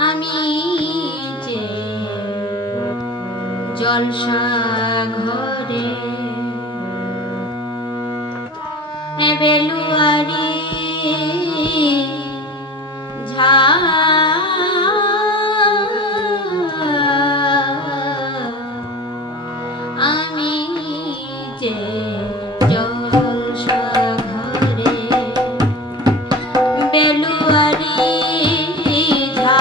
আমি যে জলসা ঘরে বেলুয়ারি ঝা আমি যে জলসা ঘরে বেলুয়ারি ঝা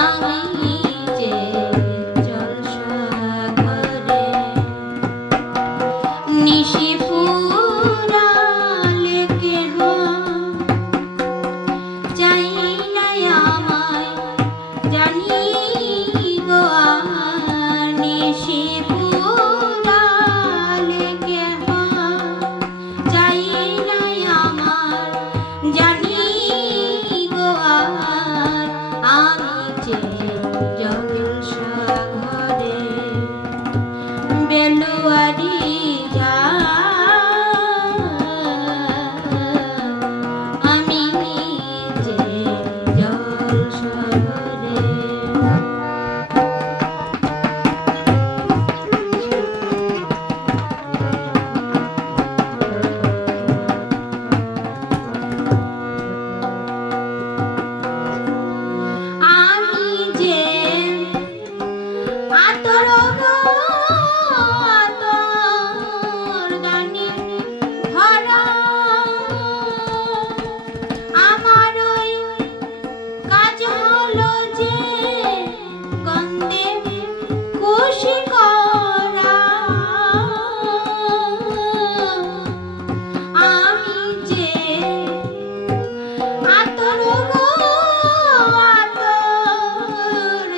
আমি যে জলসা ঘরে নিশি ফুরালে কেহ চাই নাই আমায় জানি গো নিশি ফুরালে কেহ চাই নাই আমার জানি গো আমি যে জলসা ঘরে বেলুয়ারি ঝা আমি যে জলসা ঘরে আমি যে আতর দানি ভরা আমার ওই কাজ হলো যে গন্ধে খুশি করা আমি যে আতর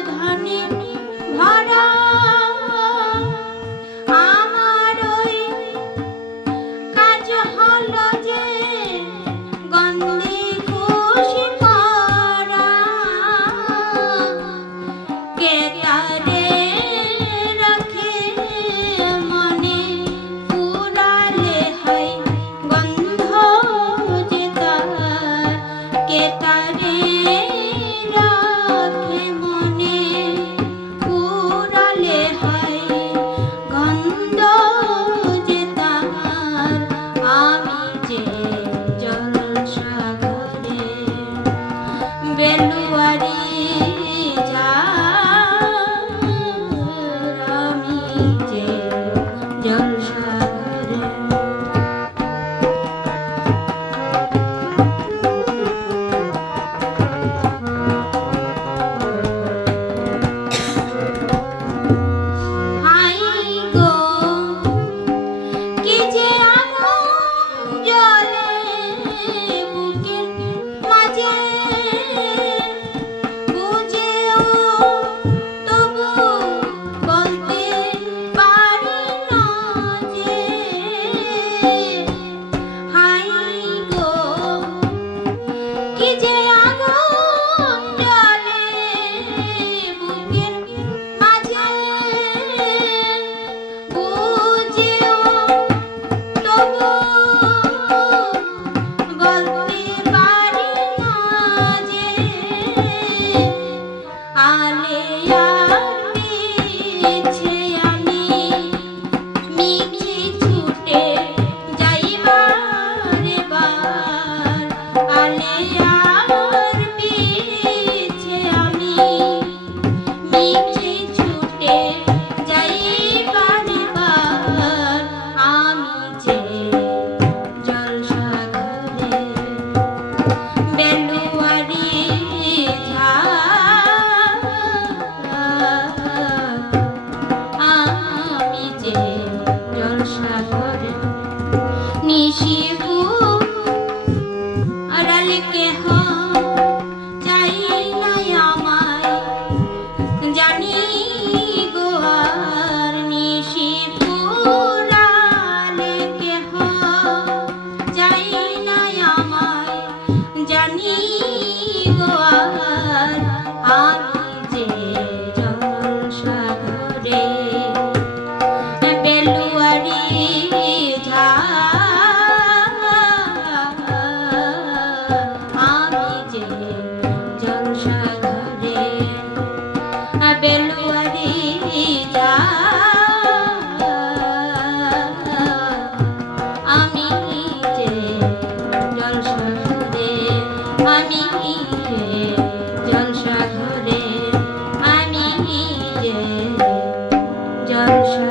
ধনে ভরা আমার ওই কাজ হলো যে গন্ধে খুশি করা কে তারে রাখে মনে ফুরালে হয় গন্ধ যে তার কে তারে রাখে মনে ফুরালে হয় গন্ধ যে তার আমি যে জলসা ঘরে বেলুয়ারি ঝা আমি যে জলসা ঘরে হাই গো কি যে আগুন জ্বলে বুকের মাঝে বুঝেও তবু বলতে পারি না যে হাই গো কি যে আগুন জ্বলে বুকের মাঝে বুঝেও তবু বলতে পারি না যে আলে আর পিছে আমি মিছি ছুটে যাইবার বার আলে আর পিছে আমি মিছি ছুটে যাইবার বার আমি যে জলসা ঘরে বেলুয়ারি ঝা আমি যে জলসা ঘরে নিশি ফুরালে কেহ চাই নাই আমায় জানি গো নিশি ফুরালে কেহ চাই নাই আমায় জানি গো আমি যে জলসা ঘরে বেলুয়ারি মানুষের